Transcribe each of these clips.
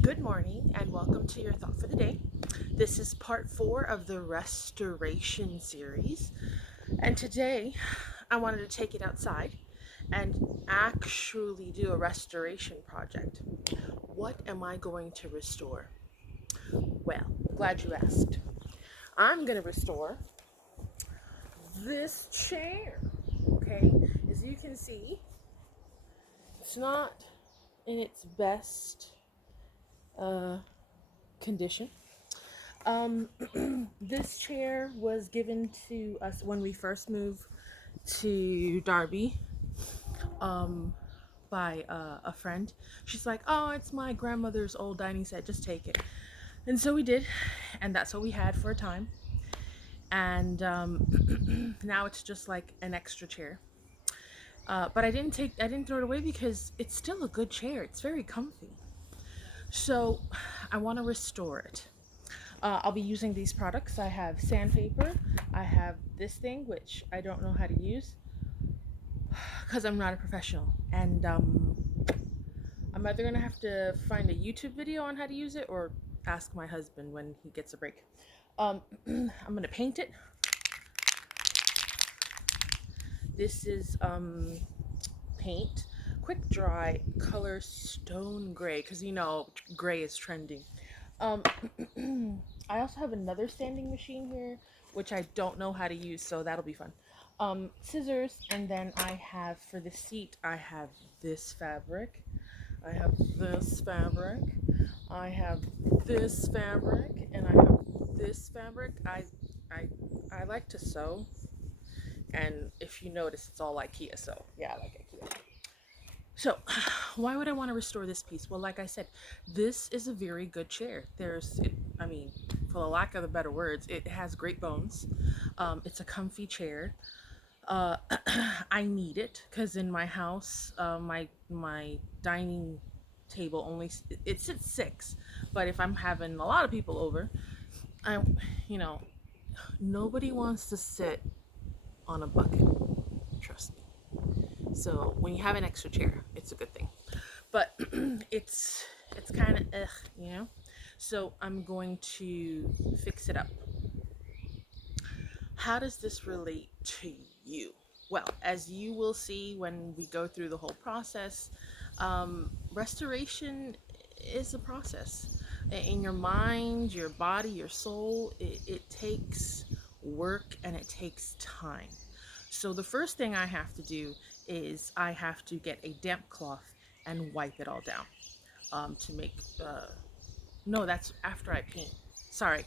Good morning and welcome to your thought for the day. This is part 4 of the restoration series, and today I wanted to take it outside and actually do a restoration project. What am I going to restore? Well, glad you asked. I'm going to restore this chair. Okay, as you can see, it's not in its best condition. This chair was given to us when we first moved to Darby by a friend. She's like, "Oh, it's my grandmother's old dining set. Just take it." And so we did, and that's what we had for a time. And now it's just like an extra chair. But I didn't throw it away because it's still a good chair. It's very comfy. So I want to restore it. I'll be using these products. I have sandpaper. I have this thing, which I don't know how to use because I'm not a professional. And I'm either going to have to find a YouTube video on how to use it or ask my husband when he gets a break. I'm going to paint it. This is paint. Quick dry color stone gray because gray is trending. I also have another sanding machine here, which I don't know how to use, so that'll be fun. Scissors, and then I have for the seat, I have this fabric. I have this fabric. I have this fabric, and I have this fabric. I like to sew, and if you notice, it's all IKEA. So yeah, I like IKEA. So, why would I want to restore this piece? Well, like I said, this is a very good chair. For the lack of the better words, it has great bones. It's a comfy chair. Uh, I need it because in my house, my dining table it sits six, but if I'm having a lot of people over, I, you know, nobody wants to sit on a bucket. Trust me. So when you have an extra chair, it's a good thing. But it's kind of ugh. So I'm going to fix it up. How does this relate to you? Well, as you will see when we go through the whole process, restoration is a process. In your mind, your body, your soul, it takes work and it takes time. So the first thing I have to do is I have to get a damp cloth and wipe it all down to make. No, that's after I paint. Sorry,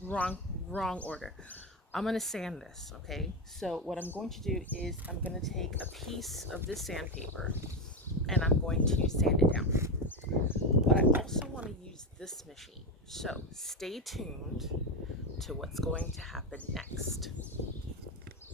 wrong order. I'm gonna sand this, okay? So what I'm going to do is I'm gonna take a piece of this sandpaper and I'm going to sand it down. But I also want to use this machine. So stay tuned to what's going to happen next.